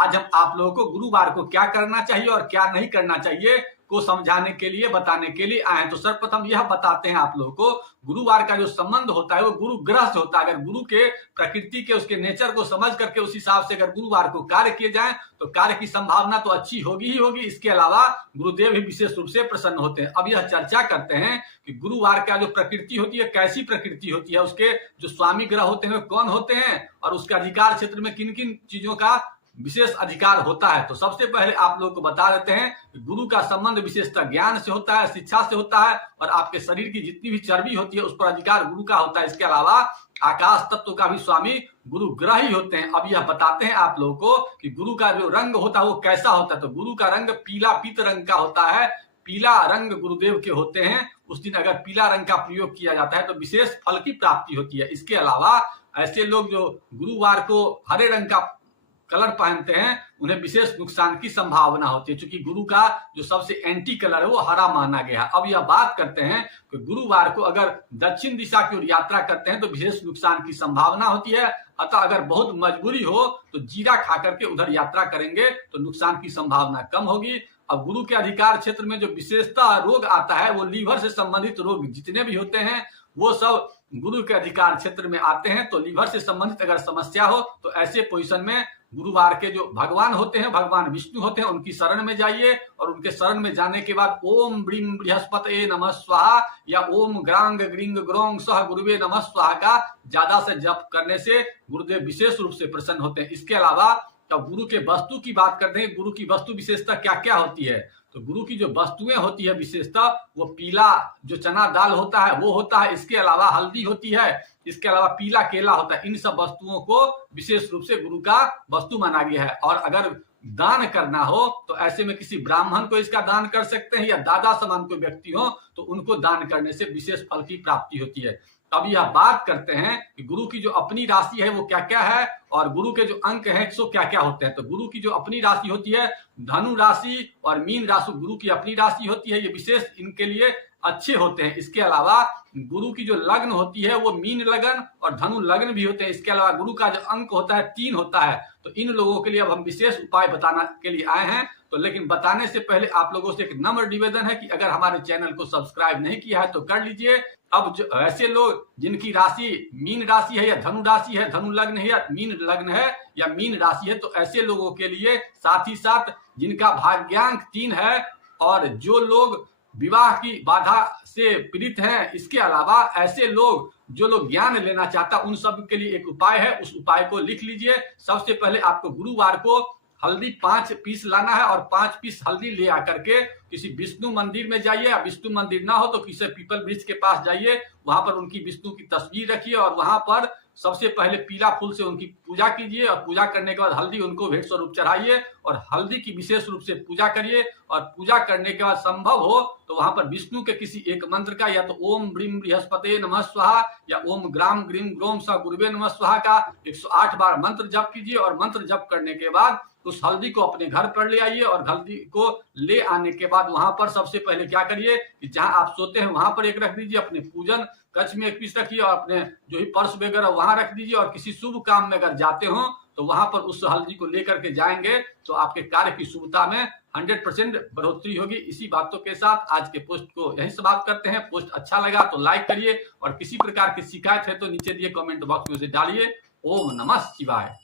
आज हम आप लोगों को गुरुवार को क्या करना चाहिए और क्या नहीं करना चाहिए को समझाने के लिए, बताने के लिए आए। तो सर्वप्रथम यह बताते हैं आप लोगों को, गुरुवार का जो संबंध होता है वो गुरु ग्रह से होता है। अगर गुरु के प्रकृति के, उसके नेचर को समझ करके उस हिसाब से अगर गुरुवार को कार्य किए जाए तो कार्य की संभावना तो अच्छी होगी ही होगी। इसके अलावा गुरुदेव भी विशेष रूप से प्रसन्न होते हैं। अब यह चर्चा करते हैं कि गुरुवार का जो प्रकृति होती है, कैसी प्रकृति होती है, उसके जो स्वामी ग्रह होते हैं कौन होते हैं और उसके अधिकार क्षेत्र में किन किन चीजों का विशेष अधिकार होता है। तो सबसे पहले आप लोगों को बता देते हैं कि गुरु का संबंध विशेषतः ज्ञान से होता है, शिक्षा से होता है और आपके शरीर की जितनी भी चर्बी होती है उस पर अधिकार गुरु का होता है। इसके अलावा आकाश तत्व का भी स्वामी गुरु ग्रह ही होते हैं। अब यह बताते हैं आप लोगों को कि गुरु का जो रंग होता है वो कैसा होता है। तो गुरु का रंग पीला पीत रंग का होता है। पीला रंग गुरुदेव के होते हैं। उस दिन अगर पीला रंग का प्रयोग किया जाता है तो विशेष फल की प्राप्ति होती है। इसके अलावा ऐसे लोग जो गुरुवार को हरे रंग का कलर पहनते हैं उन्हें विशेष नुकसान की संभावना होती है, क्योंकि गुरु का जो सबसे एंटी कलर है वो हरा माना गया है। अब यह बात करते हैं कि गुरुवार को अगर दक्षिण दिशा की ओर यात्रा करते हैं तो विशेष नुकसान की संभावना होती है। अतः अगर बहुत मजबूरी हो तो जीरा खा करके उधर यात्रा करेंगे तो नुकसान की संभावना कम होगी। अब गुरु के अधिकार क्षेत्र में जो विशेषता रोग आता है वो लीवर से संबंधित रोग जितने भी होते हैं वो सब गुरु के अधिकार क्षेत्र में आते हैं। तो लीवर से संबंधित अगर समस्या हो तो ऐसे पोजीशन में गुरुवार के जो भगवान होते हैं, भगवान विष्णु होते हैं, उनकी शरण में जाइए और उनके शरण में जाने के बाद ओम ब्रीम बृहस्पतये नमः स्वाहा या ओम ग्रांग ग्रिंग ग्रोंग सह गुरुवे नमः स्वाहा का ज्यादा से जप करने से गुरुदेव विशेष रूप से प्रसन्न होते हैं। इसके अलावा तब गुरु के वस्तु की बात करते हैं। गुरु की वस्तु विशेषता क्या क्या होती है। तो गुरु की जो वस्तुएं होती है विशेषता वो पीला जो चना दाल होता है वो होता है। इसके अलावा हल्दी होती है। इसके अलावा पीला केला होता है। इन सब वस्तुओं को विशेष रूप से गुरु का वस्तु माना गया है। और अगर दान करना हो तो ऐसे में किसी ब्राह्मण को इसका दान कर सकते हैं या दादा समान कोई व्यक्ति हो तो उनको दान करने से विशेष फल की प्राप्ति होती है। अब यह बात करते हैं कि गुरु की जो अपनी राशि है वो क्या क्या है और गुरु के जो अंक हैं सो क्या क्या होते हैं। तो गुरु की जो अपनी राशि होती है धनु राशि और मीन राशि गुरु की अपनी राशि होती है। ये विशेष इनके लिए अच्छे होते हैं। इसके अलावा गुरु की जो लग्न होती है वो मीन लगन और धनु लग्न भी होते हैं। इसके अलावा गुरु का जो अंक होता है 3 होता है। तो इन लोगों के लिए अब हम विशेष उपाय बताने के लिए आए हैं। तो लेकिन बताने से पहले आप लोगों से एक नम्र निवेदन है कि अगर हमारे चैनल को सब्सक्राइब नहीं किया है तो कर लीजिए। अब जो ऐसे लोग जिनकी राशि मीन राशि है या धनु राशि है, धनु लग्न है या मीन लग्न है या मीन राशि है, तो ऐसे लोगों के लिए साथ ही साथ जिनका भाग्यांक 3 है और जो लोग विवाह की बाधा से पीड़ित हैं, इसके अलावा ऐसे लोग जो लोग ज्ञान लेना चाहता उन सब के लिए एक उपाय है। उस उपाय को लिख लीजिए। सबसे पहले आपको गुरुवार को हल्दी 5 पीस लाना है और 5 पीस हल्दी ले आकर के किसी विष्णु मंदिर में जाइए। या विष्णु मंदिर ना हो तो किसी पीपल वृक्ष के पास जाइए, वहां पर उनकी विष्णु की तस्वीर रखिए और वहां पर सबसे पहले पीला फूल से उनकी पूजा कीजिए और पूजा करने के बाद हल्दी उनको भेंट स्वरूप चढ़ाइए और हल्दी की विशेष रूप से पूजा करिए। और पूजा करने के बाद संभव हो तो वहां पर विष्णु के किसी एक मंत्र का या तो ओम ब्रीम बृहस्पतये नमः स्वाहा या ओम ग्राम ग्रीम ग्रोम सह गुरुवे नमः स्वाहा का 108 बार मंत्र जप कीजिए। और मंत्र जप करने के बाद उस हल्दी को अपने घर पर ले आइए और हल्दी को ले आने के बाद वहां पर सबसे पहले क्या करिए कि जहां आप सोते हैं वहां पर एक रख दीजिए, अपने पूजन कक्ष में एक पीस रखिए और अपने जो ही पर्स वगैरह वहां रख दीजिए। और किसी शुभ काम में अगर जाते हो तो वहां पर उस हल्दी को लेकर के जाएंगे तो आपके कार्य की शुभता में 100% बढ़ोतरी होगी। इसी बातों के साथ आज के पोस्ट को यही समाप्त करते हैं। पोस्ट अच्छा लगा तो लाइक करिए और किसी प्रकार की शिकायत है तो नीचे दिए कमेंट बॉक्स में से डालिए। ओम नमः शिवाय।